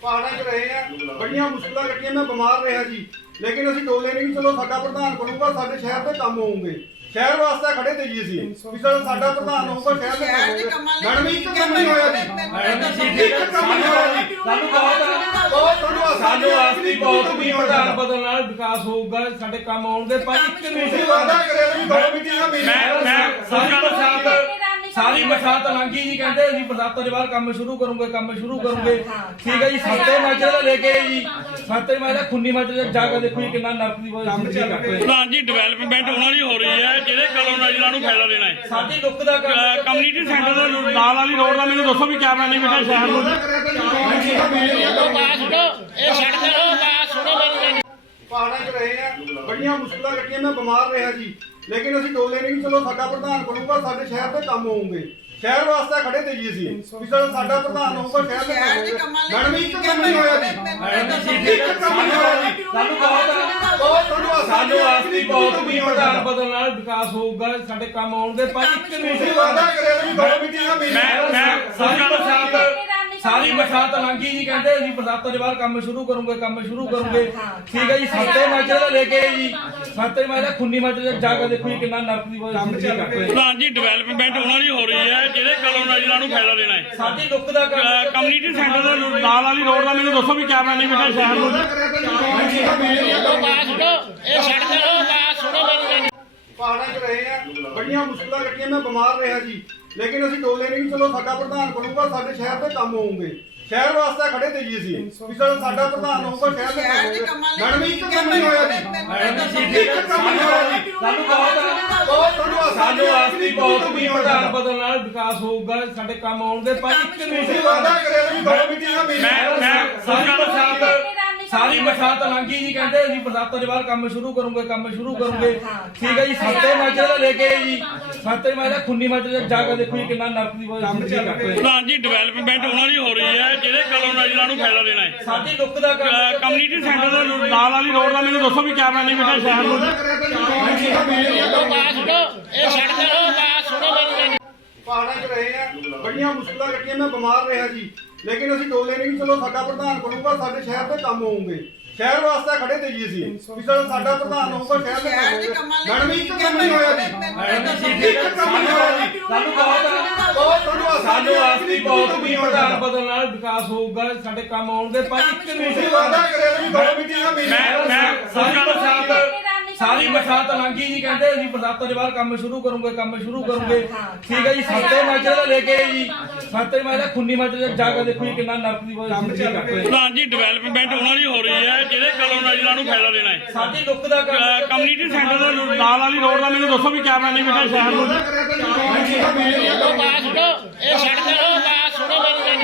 पहाड़ा च रहे हैं, बड़ियां मुश्किलां कट्टियां, मैं बीमार रहा जी, लेकिन ਅਸੀਂ ਡੋਲੇ ਨਹੀਂ ਚਲੋ ਸਾਡਾ ਪ੍ਰਧਾਨ ਬਣੂਗਾ, ਸਾਡੇ ਸ਼ਹਿਰ ਦੇ ਕੰਮ ਹੋਊਗੇ। ਸ਼ਹਿਰ ਵਾਸਤੇ ਖੜੇ ਤੇ ਜੀ ਅਸੀਂ ਵੀ ਸਾਡਾ ਪ੍ਰਧਾਨ ਹੋਊਗਾ, ਸ਼ਹਿਰ ਦੇ ਕੰਮ ਹੋਊਗੇ। ਮੈਡਮ ਇੱਕ ਕੰਮ ਨਹੀਂ ਹੋਇਆ ਜੀ, ਇੱਕ ਕੰਮ ਨਹੀਂ ਹੋਇਆ ਜੀ। ਸਾਨੂੰ ਬਹੁਤ ਸਾਨੂੰ ਆਸਤੀ ਬਹੁਤ ਵੀ ਪ੍ਰਧਾਨ ਬਦਲਣ ਨਾਲ ਵਿਕਾਸ ਹੋਊਗਾ, ਸਾਡੇ ਕੰਮ ਆਉਣਗੇ। ਪਰ ਇੱਕ ਤੁਸੀਂ ਵਾਅਦਾ ਕਰਿਆ ਵੀ 2 ਮੀਟਿੰਗਾਂ ਮੇਰੀਆਂ ਸਾਰੀ ਬਰਸਾਤ ਲੰਘੀ ਜੀ, ਕਹਿੰਦੇ ਅਸੀਂ ਬਰਸਾਤਾਂ ਦੇ ਬਾਅਦ ਕੰਮ ਸ਼ੁਰੂ ਕਰੂੰਗੇ, ਕੰਮ ਸ਼ੁਰੂ ਕਰੂੰਗੇ। ਠੀਕ ਹੈ ਜੀ, ਸੱਤੇ ਮਾਜਰੇ ਦਾ ਲੈ ਕੇ ਜੀ, ਸੱਤੇ ਮਾਜਰੇ ਖੁੰਨੀ ਮਾਜਰੇ ਜਾ ਕੇ ਦੇਖੋ ਜੀ ਕਿੰਨਾ ਨਰਕ ਦੀ ਕੰਮ ਚੱਲ ਰਿਹਾ। ਪ੍ਰਧਾਨ ਜੀ ਡਿਵੈਲਪਮੈਂਟ ਉਹਨਾਂ ਦੀ ਹੋ ਰਹੀ ਹੈ ਜਿਹੜੇ ਕਲੋਨਾਈਜ਼ਰਾਂ ਨੂੰ ਫਾਇਦਾ ਦੇਣਾ ਹੈ। ਸਾਡੀ ਲੁੱਕ ਦਾ ਕਮਿਊਨਿਟੀ ਸੈਂਟਰ ਦਾ ਨਾਲ ਵਾਲੀ ਰੋਡ ਦਾ ਮੈਨੂੰ ਦੱਸੋ ਵੀ ਕਿਆ ਬੈਨੀਫਿਟ ਹੈ ਸ਼ਹਿਰ ਨੂੰ। ਪਹਾੜਾਂ 'ਚ ਰਹੇ ਆ, ਬੜੀਆਂ ਮੁਸ਼ਕਿਲਾਂ ਕੱਟੀਆਂ, ਮੈਂ ਬਿਮਾਰ ਰਿਹਾ ਜੀ, ਲੇਕਿਨ ਅਸੀਂ ਡੋਲੇ ਨਹੀਂ ਚਲੋ ਸਾਡਾ ਪ੍ਰਧਾਨ ਬਣੂਗਾ, ਸਾਡੇ ਸ਼ਹਿਰ ਦੇ ਕੰਮ ਹੋਊਗੇ। ਸ਼ਹਿਰ ਵਾਸਤੇ ਖੜੇ ਤੇ ਜੀ ਅਸੀਂ ਵੀ ਸਾਡਾ ਪ੍ਰਧਾਨ ਹੋਊਗਾ, ਸ਼ਹਿਰ ਦੇ ਕੰਮ ਹੋਊਗੇ। ਮੈਡਮ ਇੱਕ ਕੰਮ ਨਹੀਂ ਹੋਇਆ ਜੀ, ਇੱਕ ਕੰਮ ਨਹੀਂ ਹੋਇਆ ਜੀ। ਸਾਨੂੰ ਆਸਤੀ ਬਹੁਤ ਵੀ ਪ੍ਰਧਾਨ ਬਦਲਣ ਨਾਲ ਵਿਕਾਸ ਹੋਊਗਾ, ਸਾਡੇ ਕੰਮ ਆਉਣਗੇ। ਪਰ ਇੱਕ ਤੁਸੀਂ ਵਾਅਦਾ ਕਰਿਆ ਵੀ 2 ਮੀਟਿੰਗਾਂ ਮੇਰੀਆਂ ਸਾਰੀ ਬਰਸਾਤ ਲੰਘੀ ਜੀ, ਕਹਿੰਦੇ ਅਸੀਂ ਬਰਸਾਤਾਂ ਦੇ ਬਾਅਦ ਕੰਮ ਸ਼ੁਰੂ ਕਰੂੰਗੇ, ਕੰਮ ਸ਼ੁਰੂ ਕਰੂੰਗੇ। ਠੀਕ ਹੈ ਜੀ, ਸੱਤੇ ਮਾਜਰੇ ਦਾ ਲੈ ਕੇ ਜੀ, ਸੱਤੇ ਮਾਜਰੇ ਖੁੰਨੀ ਮਾਜਰੇ ਜਾ ਕੇ ਦੇਖੋ ਜੀ ਕਿੰਨਾ ਨਰਕ ਦੀ ਕੰਮ ਚੱਲ ਰਿਹਾ। ਪ੍ਰਧਾਨ ਜੀ ਡਿਵੈਲਪਮੈਂਟ ਉਹਨਾਂ ਦੀ ਹੋ ਰਹੀ ਹੈ ਜਿਹੜੇ ਕਲੋਨਾਈਜ਼ਰਾਂ ਨੂੰ ਫਾਇਦਾ ਦੇਣਾ ਹੈ। ਸਾਡੀ ਲੁੱਕ ਦਾ ਕਮਿਊਨਿਟੀ ਸੈਂਟਰ ਦਾ ਨਾਲ ਵਾਲੀ ਰੋਡ ਦਾ ਮੈਨੂੰ ਦੱਸੋ ਵੀ ਕਿਆ ਬੈਨੀਫਿਟ ਹੈ ਸ਼ਹਿਰ ਨੂੰ। ਪਹਾੜਾਂ 'ਚ ਰਹੇ ਆ, ਬੜੀਆਂ ਮੁਸ਼ਕਿਲਾਂ ਕੱਟੀਆਂ, ਮੈਂ ਬਿਮਾਰ ਰਿਹਾ ਜੀ, ਲੇਕਿਨ ਅਸੀਂ ਡੋਲੇ ਨਹੀਂ ਚਲੋ ਸਾਡਾ ਪ੍ਰਧਾਨ ਬਣੂਗਾ, ਸਾਡੇ ਸ਼ਹਿਰ ਦੇ ਕੰਮ ਹੋਊਗੇ। ਸ਼ਹਿਰ ਵਾਸਤੇ ਖੜੇ ਤੇ ਜੀ ਅਸੀਂ ਵੀ ਸਾਡਾ ਪ੍ਰਧਾਨ ਹੋਊਗਾ, ਸ਼ਹਿਰ ਦੇ ਕੰਮ ਹੋਊਗੇ। ਮੈਡਮ ਇੱਕ ਕੰਮ ਨਹੀਂ ਹੋਇਆ ਜੀ, ਇੱਕ ਕੰਮ ਨਹੀਂ ਹੋਇਆ ਜੀ। ਸਾਨੂੰ ਆਸਤੀ ਬਹੁਤ ਵੀ ਪ੍ਰਧਾਨ ਬਦਲਣ ਨਾਲ ਵਿਕਾਸ ਹੋਊਗਾ, ਸਾਡੇ ਕੰਮ ਆਉਣਗੇ। ਪਰ ਇੱਕ ਤੁਸੀਂ ਵਾਅਦਾ ਕਰਿਆ ਵੀ 2 ਮੀਟਿੰਗਾਂ ਮੇਰੀਆਂ ਸਾਰੀ ਬਰਸਾਤ ਲੰਘੀ ਜੀ, ਕਹਿੰਦੇ ਅਸੀਂ ਬਰਸਾਤਾਂ ਦੇ ਬਾਅਦ ਕੰਮ ਸ਼ੁਰੂ ਕਰੂੰਗੇ, ਕੰਮ ਸ਼ੁਰੂ ਕਰੂੰਗੇ। ਠੀਕ ਹੈ ਜੀ, ਸੱਤੇ ਮਾਜਰੇ ਦਾ ਲੈ ਕੇ ਜੀ, ਸੱਤੇ ਮਾਜਰੇ ਖੁੰਨੀ ਮਾਜਰੇ ਜਾ ਕੇ ਦੇਖੋ ਜੀ ਕਿੰਨਾ ਨਰਕ ਦੀ ਕੰਮ ਚੱਲ ਰਿਹਾ। ਪ੍ਰਧਾਨ ਜੀ ਡਿਵੈਲਪਮੈਂਟ ਉਹਨਾਂ ਦੀ ਹੋ ਰਹੀ ਹੈ ਜਿਹੜੇ ਕਲੋਨਾਈਜ਼ਰਾਂ ਨੂੰ ਫਾਇਦਾ ਦੇਣਾ ਹੈ। ਸਾਡੀ ਲੁੱਕ ਦਾ ਕਮਿਊਨਿਟੀ ਸੈਂਟਰ ਦਾ ਨਾਲ ਵਾਲੀ ਰੋਡ ਦਾ ਮੈਨੂੰ ਦੱਸੋ ਵੀ ਕਿਆ ਬੈਨੀਫਿਟ ਹੈ ਸ਼ਹਿਰ ਨੂੰ। ਪਹਾੜਾਂ 'ਚ ਰਹੇ ਆ, ਬੜੀਆਂ ਮੁਸ਼ਕਿਲਾਂ ਕੱਟੀਆਂ, ਮੈਂ ਬਿਮਾਰ ਰਿਹਾ ਜੀ, ਲੇਕਿਨ ਅਸੀਂ ਡੋਲੇ ਨਹੀਂ ਚਲੋ ਸਾਡਾ ਪ੍ਰਧਾਨ ਬਣੂਗਾ, ਸਾਡੇ ਸ਼ਹਿਰ ਦੇ ਕੰਮ ਹੋਊਗੇ। ਸ਼ਹਿਰ ਵਾਸਤੇ ਖੜੇ ਤੇ ਜੀ ਅਸੀਂ ਵੀ ਸਾਡਾ ਪ੍ਰਧਾਨ ਹੋਊਗਾ, ਸ਼ਹਿਰ ਦੇ ਕੰਮ ਹੋਊਗੇ। ਮੈਡਮ ਇੱਕ ਕੰਮ ਨਹੀਂ ਹੋਇਆ ਜੀ, ਇੱਕ ਕੰਮ ਨਹੀਂ ਹੋਇਆ ਜੀ। ਸਾਨੂੰ ਆਸਤੀ ਬਹੁਤ ਵੀ ਪ੍ਰਧਾਨ ਬਦਲਣ ਨਾਲ ਵਿਕਾਸ ਹੋਊਗਾ, ਸਾਡੇ ਕੰਮ ਆਉਣਗੇ। ਪਰ ਇੱਕ ਤੁਸੀਂ ਵਾਅਦਾ ਕਰਿਆ ਵੀ 2 ਮੀਟਿੰਗਾਂ ਮੇਰੀਆਂ ਸਾਰੀ ਬਰਸਾਤ ਲੰਘੀ ਜੀ, ਕਹਿੰਦੇ ਅਸੀਂ ਬਰਸਾਤਾਂ ਦੇ ਬਾਅਦ ਕੰਮ ਸ਼ੁਰੂ ਕਰੂੰਗੇ, ਕੰਮ ਸ਼ੁਰੂ ਕਰੂੰਗੇ। ਠੀਕ ਹੈ ਜੀ, ਸੱਤੇ ਮਾਜਰੇ ਦਾ ਲੈ ਕੇ ਜੀ, ਸੱਤੇ ਮਾਜਰੇ ਖੁੰਨੀ ਮਾਜਰੇ ਜਾ ਕੇ ਦੇਖੋ ਜੀ ਕਿੰਨਾ ਨਰਕ ਦੀ ਕੰਮ ਚੱਲ ਰਿਹਾ। ਪ੍ਰਧਾਨ ਜੀ ਡਿਵੈਲਪਮੈਂਟ ਉਹਨਾਂ ਦੀ ਹੋ ਰਹੀ ਹੈ ਜਿਹੜੇ ਕਲੋਨਾਈਜ਼ਰਾਂ ਨੂੰ ਫਾਇਦਾ ਦੇਣਾ ਹੈ। ਸਾਡੀ ਲੁੱਕ ਦਾ ਕਮਿਊਨਿਟੀ ਸੈਂਟਰ ਦਾ ਨਾਲ ਵਾਲੀ ਰੋਡ ਦਾ ਮੈਨੂੰ ਦੱਸੋ ਵੀ ਕਿਆ ਬੈਨੀਫਿਟ ਹੈ ਸ਼ਹਿਰ ਨੂੰ।